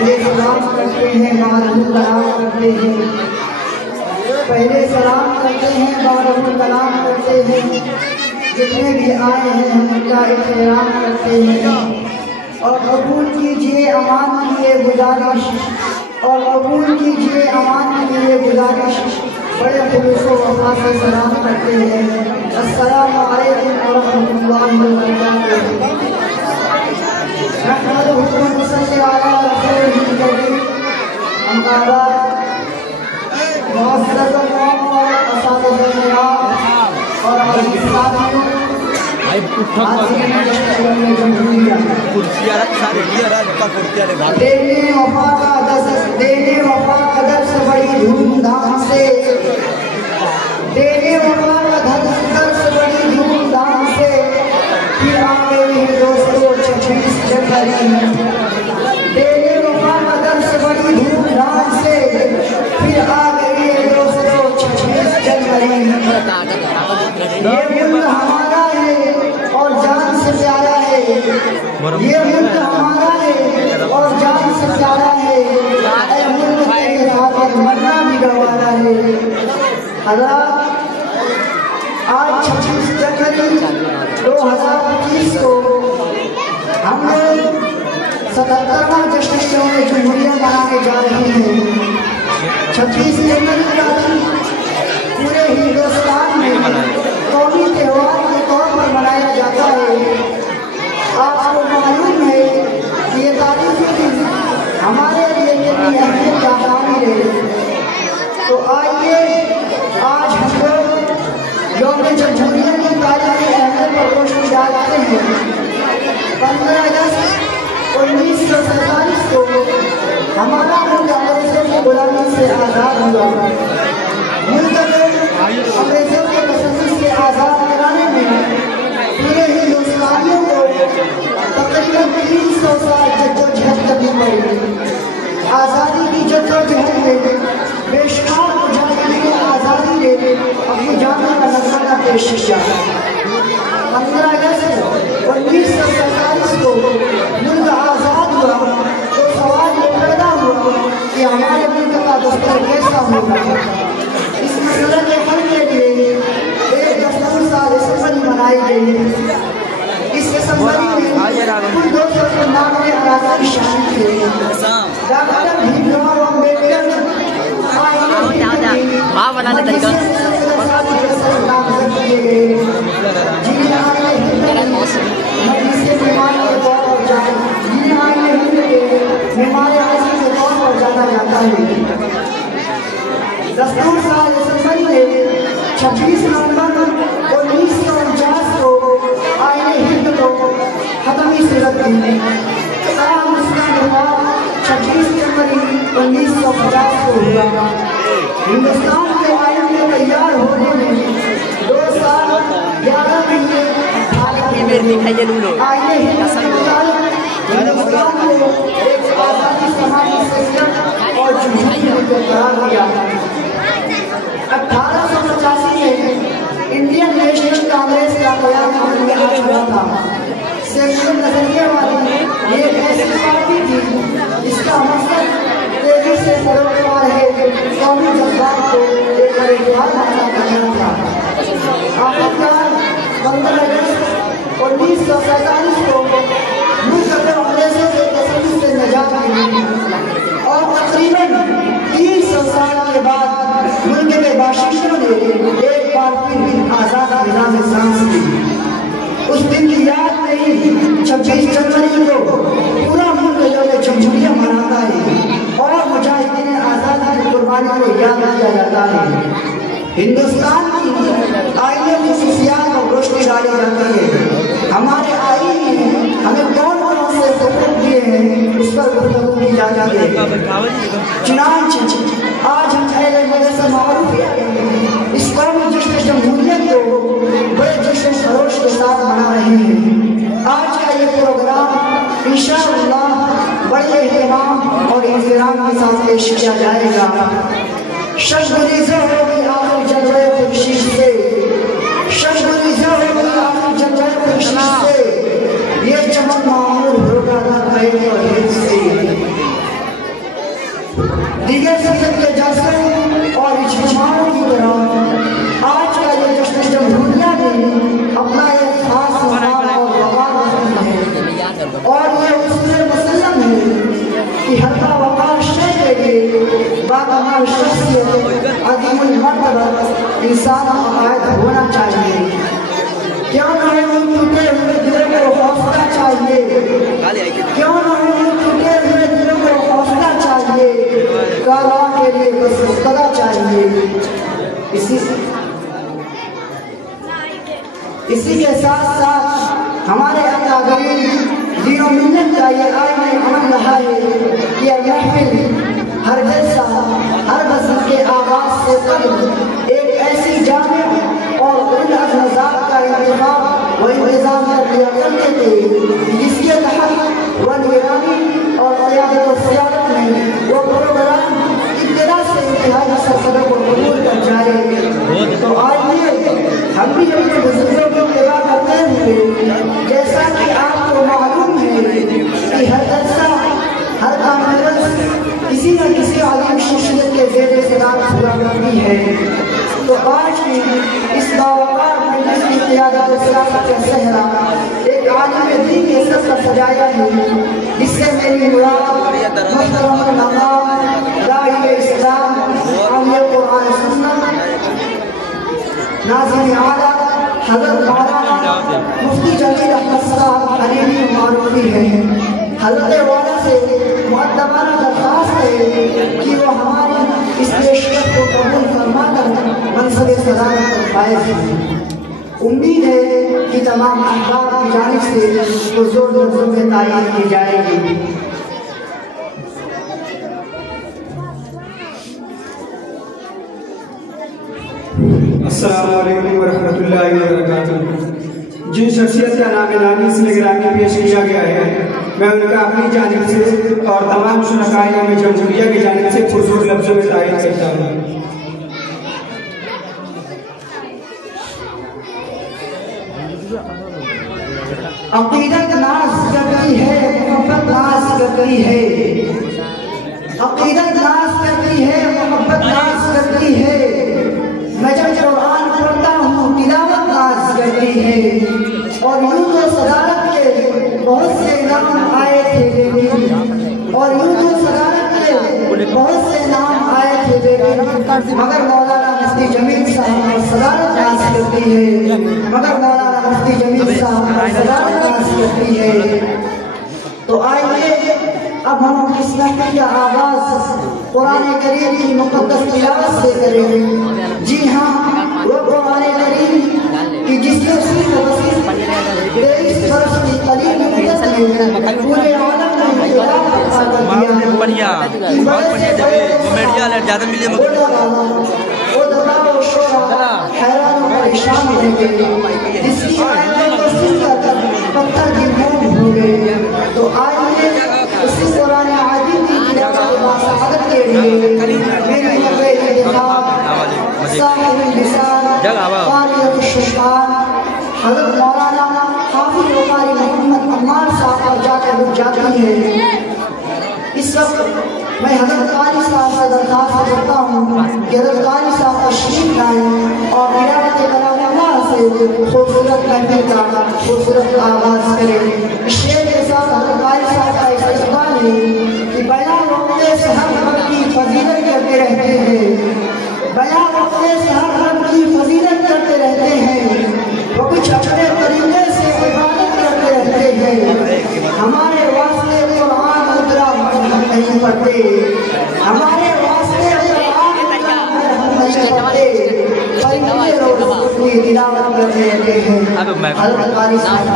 पहले सलाम करते हैं बारहूं कलाम करते हैं, पहले सलाम करते हैं बारहूं कलाम करते हैं। जितने भी आए हैं हम उनका एहतराम करते हैं और कबूल कीजिए अमान की ये गुजारिश, और कबूल कीजिए अमान की ये गुजारिश। बड़े खुलूस व वफा से सलाम करते हैं। अस्सलामु अलैकुम व रहमतुल्लाहि व बरकातुहू। देने वफा का दर्स बड़ी धूमधाम से, देने वफा का दर्स बड़ी धूमधाम से। फिर आ गई दोस्तों 26 जनवरी, देने वफा का दर्स बड़ी धूमधाम से। फिर आ गई दोस्तों 26 जनवरी। ये मुल्क हमारा है और जान से प्यारा है, ये मुल्क हमारा है और जान से प्यारा है। मुल्क के खातिर मरना भी गवारा है। आज 26 जनवरी 2025 को हम लोग 77वां जश्न जमहूरिया मनाने जा रहे हैं। 26 जनवरी का दिन पूरे हिंदुस्तान में कौमी त्यौहार के तौर पर मनाया जाता है। आपको मालूम है कि ये तारीखी दिन हमारे लिए कितनी अहमियत का हामिल है। तो आइए आज हम लोग यौम जमहूरिया की तारीखी अहमियत पर रोशनी डालते हैं। 15 अगस्त 1947 को हमारा मुल्क अंग्रेजों की गुलामी से आज़ाद हुआ। मुल्क को अंग्रेजों के तशद्दुद से आज़ाद कराने में पूरे हिंदुस्तानियों को तकरीबन 300 साल जद्दोजहद करनी पड़ी। आज़ादी की जद्दोजहद में बेशुमार मुजाहिदीन ने आज़ादी ने अपनी जान का नज़राना पेश किया। 15 अगस्त 1947 को मुल्क आज़ाद हुआ तो सवाल ये पैदा हुआ कि हमारे मुल्क का दस्तूर कैसा होगा। इस मसले के हल के लिए एक दस्तूर साल असम्बली बनाई गई। इस असम्बली में कुल 299 अराज़ी शामिल थे। डॉक्टर भीमराव अम्बेडकर दस्तूर साल असम्बली ने 26 नवंबर 1949 को आईने हिंद को खत्मी सूरत दी। उसका निर्माण 26 जनवरी 1950 को हुआ। हिंदुस्तान के आईन के तैयार होने में 2 साल 11 महीने आईने हिंदुस्तान को एक आज़ादी समाजी सिस्टम और जमहूरियत को करार दिया। 1885 में इंडियन नेशनल कांग्रेस का क़याम होने आ चुका था। सेक्युलर नजरिए वाली ये ऐसी पार्टी थी जिसका मकसद तेजी से फरोग पा रहे कौमी जज्बात को एक बड़ा हादसा करना था। आखिरकार 15 अगस्त 1947 को मुल्क को अंग्रेजों के तशद्दुद से निजात मिली और तकरीबन 300 साल के बाद मुल्क के बाशिंदों ने एक बार फिर आज़ाद फिजा में सांस ली। उस दिन की याद में 26 जनवरी को पूरा मुल्क यौम जमहूरिया मनाता है और मुजाहिदीन आज़ादी की कुर्बानी को याद किया जाता है। हिंदुस्तान की आईने खुसूसियात और रोशनी डाली जाती है। हमारे आईन में हमें कौन कौन से हुकूक दिए हैं उस पर गुफ्तगू की जाती है। चुनांचे आज हम अहले मदरसा मारूफ इस कौमी जश्न जमहूरियत को बड़े जश्न खरोश के साथ मना रहे हैं। आज का ये प्रोग्राम इंशाअल्लाह बड़े एहतमाम और एहतराम के साथ पेश किया जाएगा। शब-गुरीज़ होगी आखिर जलवे खुर्शीद से, शब-गुरीज़ होगी आखिर जलवे खुर्शीद से, ये चमक मामूल होगा ना कहीं और हित से। दीगर सीजन के जलसे और इज्तिमाओं की तरह आज का ये जश्न जमहूरिया भी अपना एक खास मकाम और वक़ार रखता है और ये उसूल मुसल्लम है कि हर का वक़ार शय के लिए बाकमाल शख्सियत अज़ीमुल मर्तबा इंसान का कायद होना चाहिए। क्यों न है उन टूटे हुए दिलों को हौसला चाहिए, क्यों न है उन टूटे हुए दिलों को हौसला चाहिए, कारा के लिए बस मुस्तदा चाहिए। इसी के साथ साथ हमारे अकादरीन दीन और मिल्लत का ये आईने अमल रहा है कि महफिल हर जलसा हर बज़म के आगाज़ से कबल एक ऐसी जामे और उन अज़ात का इंतज़ाम व इंतज़ाम कर लिया करते थे जिसके तहत वज़ीरानी और क़यादत व सियादत में वो प्रोग्राम इब्तिदा से इंतहाई सरसदर को कबूल कर जाए। तो आइए हम भी अपने बुजुर्गों की इत्तिबा करते हुए, जैसा कि आपको मालूम है कि हर जलसा हर कॉन्फ्रेंस किसी न किसी आलिम शख्सियत के ज़ेरे सदार हुआ करती है। तो आज की इस बावकार मजलिस की क़यादत सियासत का सहरा एक आलिम दीन के सर पर सजाया है, जिससे मेरी मुराद मुहतरम मकाम दाई इस्लाम आलिम कुरान सुन्नत नाज़िम आला हज़रत मौलाना मुफ्ती जमील अहमद साहब हरीरी मारूफी है। हज़रत वाला से मुअद्दबाना दरख्वास्त है कि वो हमारी इस पेशकश को कबूल फरमाकर मनसब सदारत पर फायज हैं। उम्मीद है कि तमाम अहबाब की जानिब से हुज़ूर लफ्ज़ों में तारीफ़ की जाएगी। अस्सलामु अलैकुम वरहमतुल्लाहि वबरकातुहू। जिन शख्सियत का नाम नामी इस निगरानी पेश किया गया है, मैं उनका अपनी जानिब से और तमाम शुनकाए में जमहूरिया की जानिब से पुरज़ोर लफ्ज़ों में तारीफ़ करता हूँ। अक़ीदत नाज़ करती है, मोहब्बत नाज़ करती है, अक़ीदत नाज़ करती है, मोहब्बत नाज़ करती है। मैं जब कुरान पढ़ता हूँ तिलावत नाज़ करती है। और यूँ तो सदारत के बहुत से नाम आए थे लेकिन, और यूँ तो सदारत के बहुत से नाम आए थे लेकिन, मगर मौलाना मुफ्ती जमील साहब सदारत नाज़ करती है, मगर मौलाना मुफ्ती जमील साहब सदारत नाज़ करती है। तो आइए अब हम इस महफिल का आगाज़ कुरान करीम की मुक़द्दस तिलावत से करेंगे। जी हाँ, वो कुरान करीम कि जिसने सिर्फ 23 वर्ष की कलील मुद्दत में पूरे आलम में पत्थर की मूंग हो गए। तो आइए उसी कुरान अज़ीम की तिलावत के लिए मेरी हज़रत मौलाना हाफिज़ क़ारी मोहम्मद अम्मार साहब पर जाकर रुक जाती है। इस वक्त मैं हज़रत क़ारी साहब से दरख्वास्त करता हूँ कि हज़रत क़ारी साहब तशरीफ़ लाएँ और तिलावत कलाम से खूबसूरत महफिल का खूबसूरत आगाज़ करें। शेर के साथ हज़रत क़ारी साहब का इस्तेमाल है कि बयां वक़्त सहर रब की फजीलत करते रहते हैं, बयां वक़्त सहर रब की फजीलत करते रहते हैं, वो कुछ अपने तरीके से इबादत करते रहते हैं। हमारे वास्ते कुरान मुद्रा हम नहीं पढ़ते, हमारे वास्ते कुरान मुद्रा हम नहीं पढ़ते, परिंदे रोज़ अपनी तिलावत करते रहते हैं। हज़रत क़ारी साहब